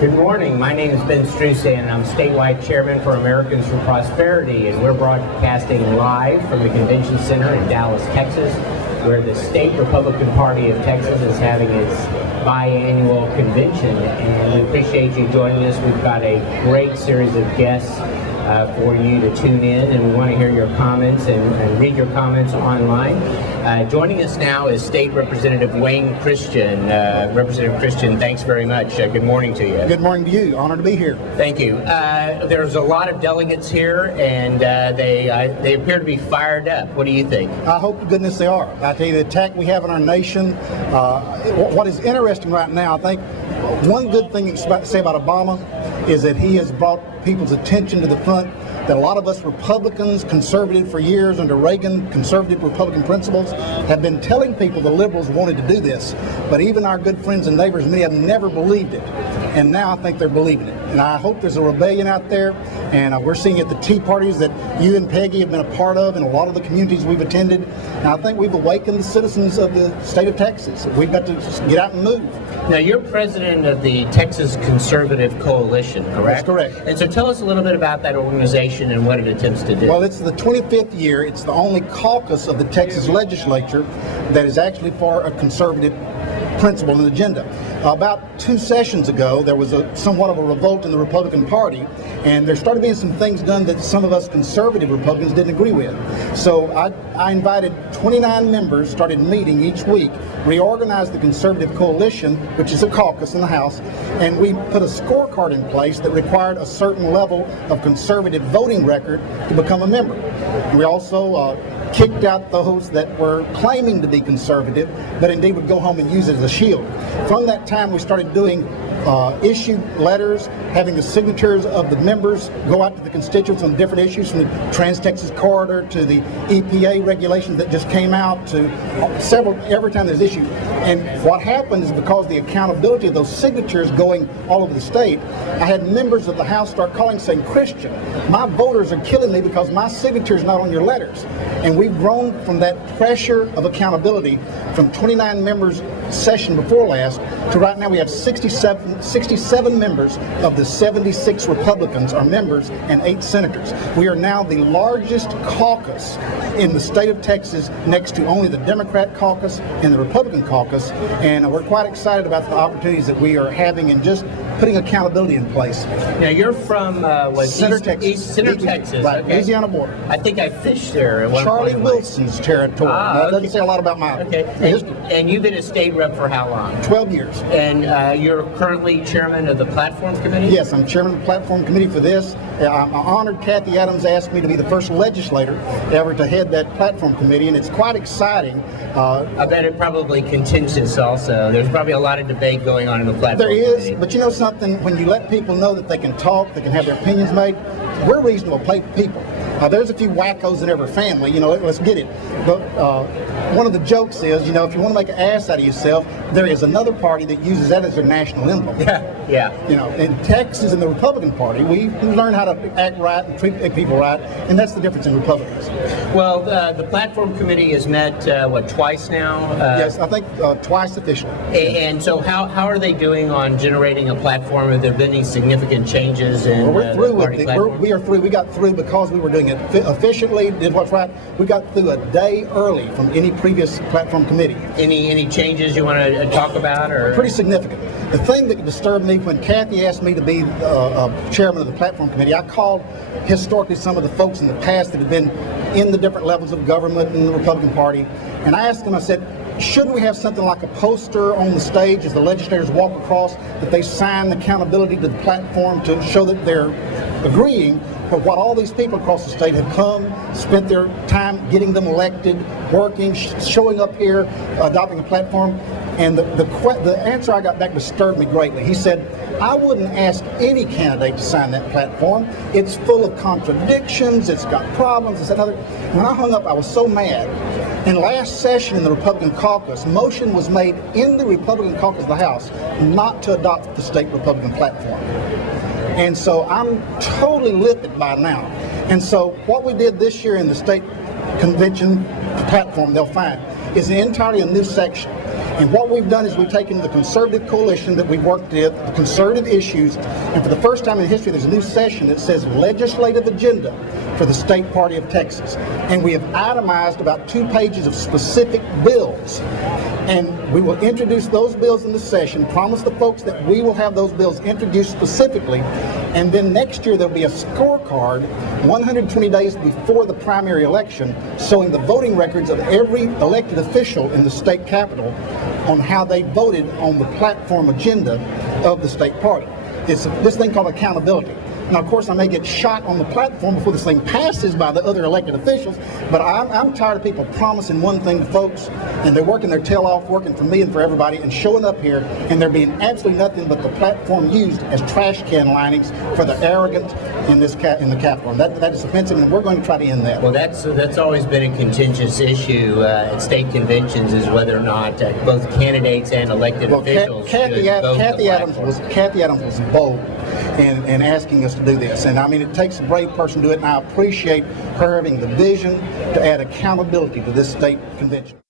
Good morning. My name is Ben Strusa, and I'm statewide chairman for Americans for Prosperity, and we're broadcasting live from the Convention Center in Dallas, Texas, where the State Republican Party of Texas is having its biannual convention, and we appreciate you joining us. We've got a great series of guests for you to tune in, and we want to hear your comments and read your comments online. Joining us now is State Representative Wayne Christian. Representative Christian, thanks very much. Good morning to you. Good morning to you. Honored to be here. Thank you. There's a lot of delegates here, and they appear to be fired up. What do you think? I hope to goodness they are. I tell you, the attack we have on our nation, what is interesting right now, I think one good thing to say about Obama is that he has brought people's attention to the front that a lot of us Republicans, conservative for years under Reagan, conservative Republican principles, have been telling people the liberals wanted to do this. But even our good friends and neighbors, many of them never believed it. And now I think they're believing it. And I hope there's a rebellion out there. And we're seeing at the tea parties that you and Peggy have been a part of in a lot of the communities we've attended. And I think we've awakened the citizens of the state of Texas. We've got to get out and move. Now, you're president of the Texas Conservative Coalition, correct? That's correct. And so tell us a little bit about that organization and what it attempts to do. Well, it's the 25th year. It's the only caucus of the Texas legislature that is actually for a conservative principle and agenda. About 2 sessions ago, there was somewhat of a revolt in the Republican Party, and there started being some things done that some of us conservative Republicans didn't agree with. So I invited 29 members, started meeting each week, reorganized the Conservative Coalition, which is a caucus in the House, and we put a scorecard in place that required a certain level of conservative voting record to become a member. And we also kicked out those that were claiming to be conservative, but indeed would go home and use it as a shield. From that time, we started doing issue letters, having the signatures of the members go out to the constituents on different issues, from the Trans-Texas Corridor to the EPA regulations that just came out to every time there's issue. And what happened is, because of the accountability of those signatures going all over the state, I had members of the House start calling saying, "Christian, my voters are killing me because my signature is not on your letters." And we've grown from that pressure of accountability from 29 members session before last to right now we have 67 members of the 76 Republicans are members and 8 senators. We are now the largest caucus in the state of Texas, next to only the Democrat caucus and the Republican caucus, and we're quite excited about the opportunities that we are having in just putting accountability in place. Now, you're from Center, Texas. Center, Texas. Right, okay. Louisiana border. I think I fished there at one Charlie point. Wilson's territory. That doesn't say a lot about my history. And you've been a state rep for how long? 12 years. And you're currently chairman of the Platform Committee? Yes, I'm chairman of the Platform Committee for this. I'm honored Kathy Adams asked me to be the first legislator ever to head that Platform Committee, and it's quite exciting. I bet it probably contentious also. There's probably a lot of debate going on in the Platform Committee. There is, but you know something, when you let people know that they can talk, they can have their opinions made, we're reasonable people. There's a few wackos in every family, let's get it. But one of the jokes is, if you want to make an ass out of yourself, there is another party that uses that as their national emblem. Yeah. In Texas, in the Republican Party, we learn how to act right and treat people right, and that's the difference in Republicans. Well, the Platform Committee has met, twice now? Yes, I think twice officially. And so how are they doing on generating a platform? Have there been any significant changes in we're through the party platform? We are through. We got through because we were doing it efficiently, did what's right. We got through a day early from any previous Platform Committee. Any changes you want to talk about? Or pretty significant. The thing that disturbed me when Kathy asked me to be chairman of the Platform Committee, I called historically some of the folks in the past that have been in the different levels of government in the Republican Party, and I asked them, I said, shouldn't we have something like a poster on the stage as the legislators walk across that they sign accountability to the platform to show that they're agreeing for what all these people across the state have come, spent their time getting them elected, working, showing up here, adopting a platform. And the answer I got back disturbed me greatly. He said, I wouldn't ask any candidate to sign that platform. It's full of contradictions, it's got problems, it's another. When I hung up, I was so mad. In last session in the Republican caucus, motion was made in the Republican caucus of the House not to adopt the state Republican platform. And so I'm totally livid by now. And so what we did this year in the state convention platform, they'll find, is entirely a new section. And what we've done is we've taken the conservative coalition that we worked with, the conservative issues, and for the first time in history, there's a new session that says legislative agenda for the state party of Texas. And we have itemized about 2 pages of specific bills. And we will introduce those bills in the session, promise the folks that we will have those bills introduced specifically, and then next year there'll be a scorecard 120 days before the primary election showing the voting records of every elected official in the state capitol on how they voted on the platform agenda of the state party. It's this thing called accountability. Now, of course, I may get shot on the platform before this thing passes by the other elected officials, but I'm tired of people promising one thing to folks, and they're working their tail off, working for me and for everybody, and showing up here, and there being absolutely nothing but the platform used as trash can linings for the arrogant in the Capitol. And that is offensive, and we're going to try to end that. Well, that's always been a contentious issue at state conventions, is whether or not both candidates and elected officials Kathy Adams was bold in asking us to do this. And I mean, it takes a brave person to do it, and I appreciate her having the vision to add accountability to this state convention.